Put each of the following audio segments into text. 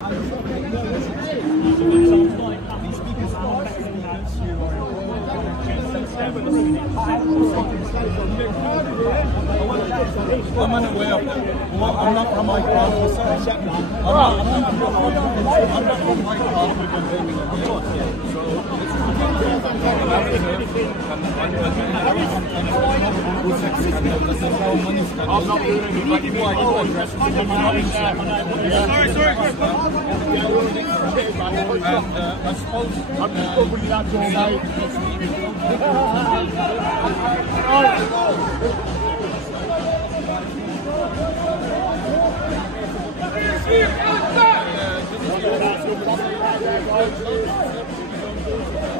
I'm unaware of that. I'm not from my car. I'm not from my car. I'm not doing anything. Sorry. I suppose I'm just going to that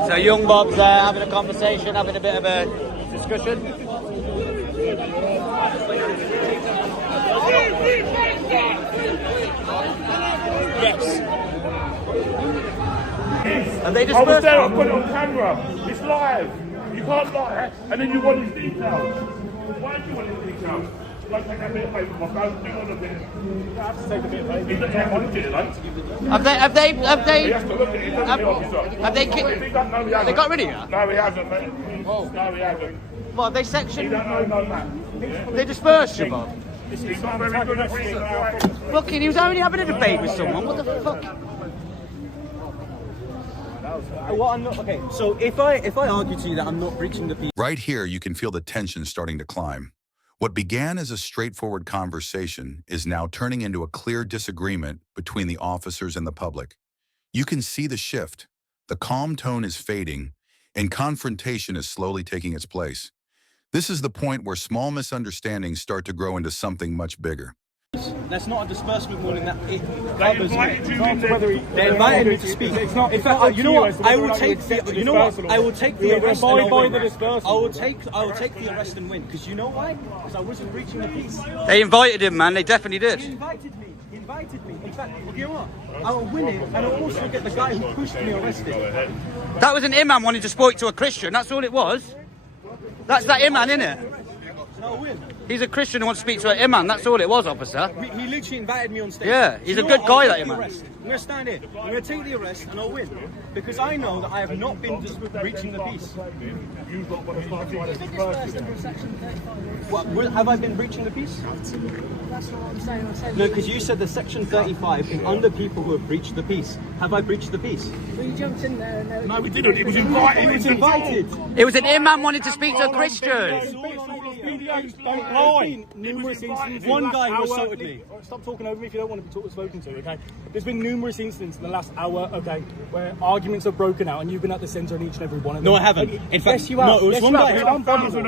So young Bob's having a conversation, having a bit of a discussion. Yes. Are they dispersed? I was there, I put it on camera. It's live. You can't lie, and then you want his details. Why do you want his details? Like, take a bit of paper, my phone, do on a bit. You have to take a bit of paper. He doesn't want it, like. Have they? He has to look at it, doesn't he, officer? Have they they got rid of you? No, he hasn't, mate. No, he hasn't. What, have they sectioned? He don't know that. They dispersed you, Bob? He's not very good at reading that. Fucking, he was only having a debate with someone. What the fuck? Okay, so if I argue to you that I'm not breaching the peace... Right here, you can feel the tension starting to climb. What began as a straightforward conversation is now turning into a clear disagreement between the officers and the public. You can see the shift. The calm tone is fading, and confrontation is slowly taking its place. This is the point where small misunderstandings start to grow into something much bigger. That's not a disbursement warning that it They covers invited me. They invited me to speak. It's not, in fact, you know what? I will take the arrest and I'll win. I will take the arrest and win. Because you know why? Because I wasn't breaching the peace. They invited him, man. They definitely did. He invited me. In fact, you know what? I will win it, and I'll also get the guy who pushed me arrested. That was an imam wanting to speak to a Christian. That's all it was. That's that imam, innit? And I'll win. He's a Christian who wants to speak to an imam. That's all it was, officer. He literally invited me on stage. Yeah, he's You a know good what? guy, I'll that take the imam. arrest. I'm going to stand here. I'm going to take the arrest and I'll win. Because I know that I have not been breaching the peace. What, have I been breaching the peace? That's not what I'm saying. No, because you said that Section 35 is under people who have breached the peace. Have I breached the peace? Well, you jumped in there and No, we didn't. It was invited. It was invited. It was an imam wanting to speak to a Christian. Don't lie. Numerous instances. One guy who assaulted me. Stop talking over me if you don't want to be spoken to, okay? There's been numerous incidents in the last hour, okay, where arguments have broken out and you've been at the centre in each and every one of them. No, I haven't. In fact, yes, you have. No, it was yes, one guy who...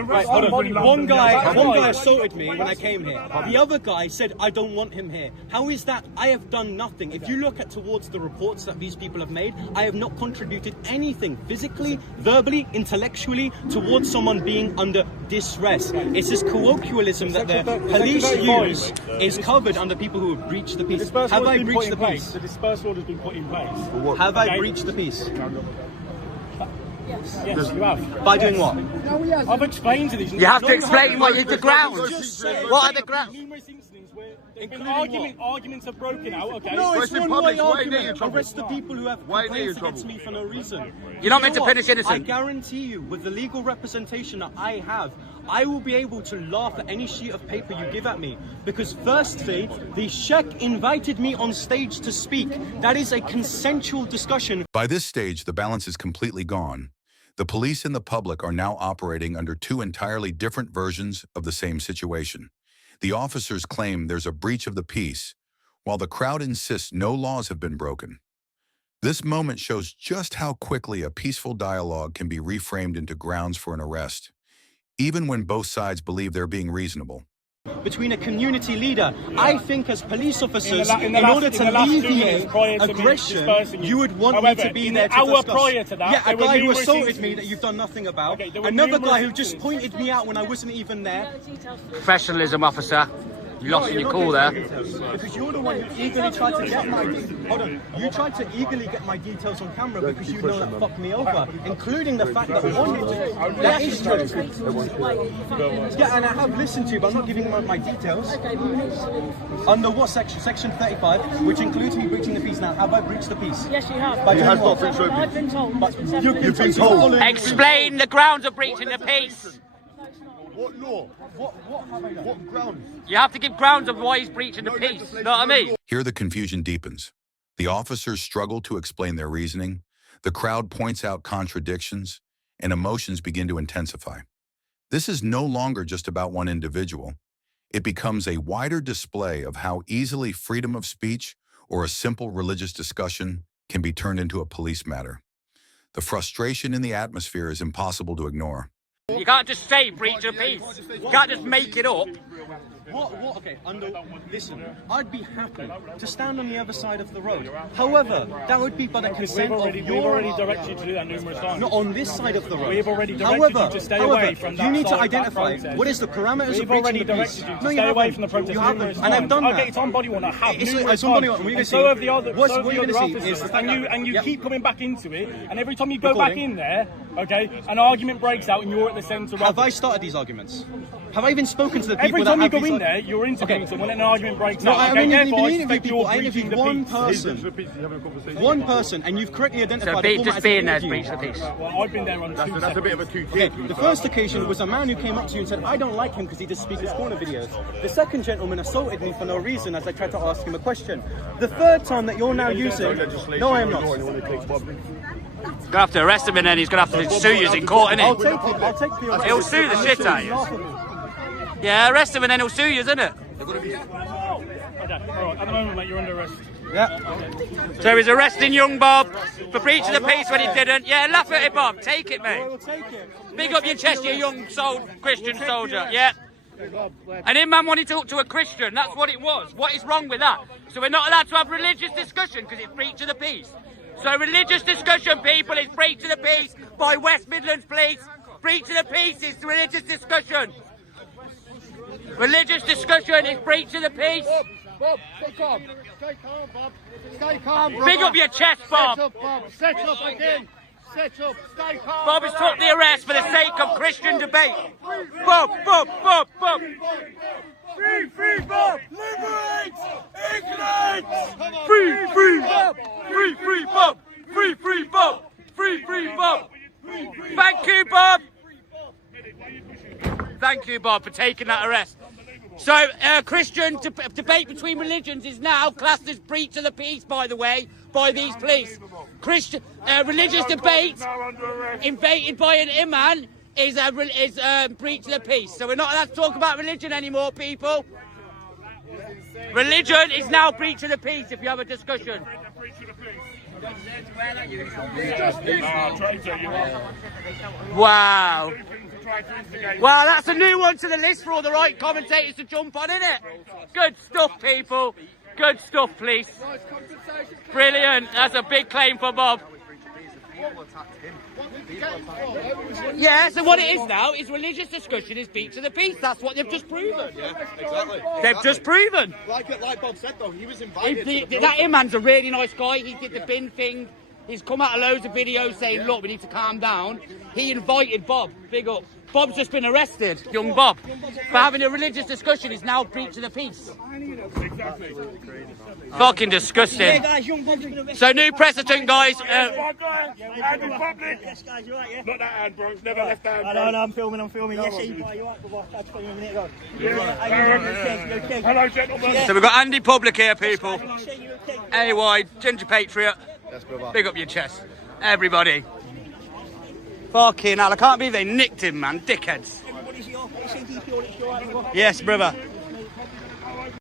Right, One guy assaulted me when I came here. The other guy said, I don't want him here. How is that? I have done nothing. If you look at towards the reports that these people have made, I have not contributed anything physically, verbally, intellectually towards someone being under distress. It's this colloquialism that the police use is covered under people who have breached the peace. Have I breached the peace? The dispersal order has been put in place. Have I breached the peace? Yes. Yes, you have. By doing what? No, he hasn't. I've explained to these. You have to explain what the grounds. What are the grounds? Numerous incidents where arguments have broken out, okay? No, it's in one public, way why are you in argument. trouble? Arrest the people who have Why are you in complaints against trouble? me for no reason. You're not You meant know to finish what? innocent. I guarantee you, with the legal representation that I have, I will be able to laugh at any sheet of paper you give at me. Because firstly, the Sheikh invited me on stage to speak. That is a consensual discussion. By this stage, the balance is completely gone. The police and the public are now operating under two entirely different versions of the same situation. The officers claim there's a breach of the peace, while the crowd insists no laws have been broken. This moment shows just how quickly a peaceful dialogue can be reframed into grounds for an arrest, even when both sides believe they're being reasonable. Between a community leader, I think as police officers, in order to alleviate aggression, you would want me to be there to discuss. Prior to that, yeah, a guy who assaulted me that you've done nothing about. Another guy who just pointed me out when I wasn't even there. Professionalism, officer. You lost your cool there. Because you're the one who eagerly tried to get my hold on. You tried to eagerly get my details on camera because you know that fucked me over, including the fact that that is true. Yeah, and I have listened to you, but I'm not giving you my details. Under what section? Section 35, which includes me breaching the peace. Now, have I breached the peace? Yes, you have. By He has doing not what? breached the peace. I've been told. But it's been You've been told. Explain the grounds of breaching the peace. What law? What have I done? What grounds? You have to give grounds of why he's breaching the peace. Know what I mean? Here the confusion deepens. The officers struggle to explain their reasoning, the crowd points out contradictions, and emotions begin to intensify. This is no longer just about one individual. It becomes a wider display of how easily freedom of speech or a simple religious discussion can be turned into a police matter. The frustration in the atmosphere is impossible to ignore. You can't just say breach of peace. You can't just make it up. What, okay, listen, I'd be happy to stand on the other side of the road. However, that would be by the consent of We've your... already directed you to do that numerous times. Not on this side of the road. We've already directed you to stay away from that you need to side of identify that protest. what is the parameters We've of already breaching the peace. directed you to No, you stay away haven't. from the protest You haven't. numerous And I've times. done I'll that. get it on body worn. I have It's numerous on body times. worn. What you're And gonna so see- have the other, what so have the you're other gonna see is officers. the fact And you that- keep coming back into it. And every time you go back Recording. in there, okay, an argument breaks out and you're at the centre of Have it. I started these arguments? Have I even spoken to the people Every that time you have go these in arguments? there, you're interviewing Okay. someone and an argument breaks No, out. I Okay, mean, therefore, I interviewed expect people. you're I breaching interviewed the one peace. person. One person, and you've correctly identified So the format just as being an there is interview. breach of the peace. Well, I've been there on two That's a bit of a two Okay, tier. the first occasion was a man who came up to you and said, I don't like him because he does Speaker's Corner videos. The second gentleman assaulted me for no reason as I tried to ask him a question. The third time that you're now using... No, I am not. Gonna have to arrest him and then he's gonna have to sue you in court, I'll innit? take it. I'll take the arrest. He'll sue the shit out of you. Yeah, arrest him and then he'll sue you, isn't it? Okay, all right. At the moment, mate, you're under arrest. Yeah. So he's arresting young Bob for breaching the peace when he didn't. Yeah, laugh at it, Bob. Take it, I mate. will take it. Big up your chest, you young Christian soldier. Yeah. And him man wanted to talk to a Christian. That's what it was. What is wrong with that? So we're not allowed to have religious discussion because it's breach of the peace. So religious discussion, people, is breach of the peace by West Midlands Police. Breach of the peace is religious discussion. Religious discussion is breach of the peace. Bob, stay calm. Stay calm, Bob. Stay calm, brother. Big up your chest, Bob. Set up, Bob. Set up again. Set up. Stay calm. Bob has took the arrest for the sake of Christian debate. Bob, Bob, Bob, Bob. Free, free, Bob. Liberate England. Free, free Bob. Free, free Bob. Free, free Bob. Free, free Bob. Thank you, Bob. Thank you, Bob, for taking that arrest. So, Christian debate between religions is now classed as breach of the peace, by the way, by these police. Christian religious debate invaded by an imam is breach of the peace. So we're not allowed to talk about religion anymore, people. Religion is now breach of the peace if you have a discussion. Wow. Wow, that's a new one to the list for all the right commentators to jump on, isn't it? Good stuff, people. Good stuff, police. Brilliant. That's a big claim for Bob. Yeah, so what it is now is religious discussion is breach of the peace. That's what they've just proven. Yeah, exactly. They've just proven. Like Bob said, though, he was invited. That imam's a really nice guy. He did the bin thing. He's come out of loads of videos saying, look, we need to calm down. He invited Bob. Big up. Bob's just been arrested, young Bob, for having a religious discussion. Is now breach of the peace. Fucking disgusting. So new precedent, guys. Andy Public. Yes, guys, you're right, yeah? Not that hand, bro. Never left hand. I know, I'm filming. Yes, you're right, brother. That's 20 minutes ago. Hello, gentlemen. So we've got Andy Public here, people. You okay? AY, Ginger Patriot. Yes, brother. Big up your chest. Everybody. Fucking hell, I can't believe they nicked him, man. Dickheads. What is your DP audit? You all right, brother? Yes, brother.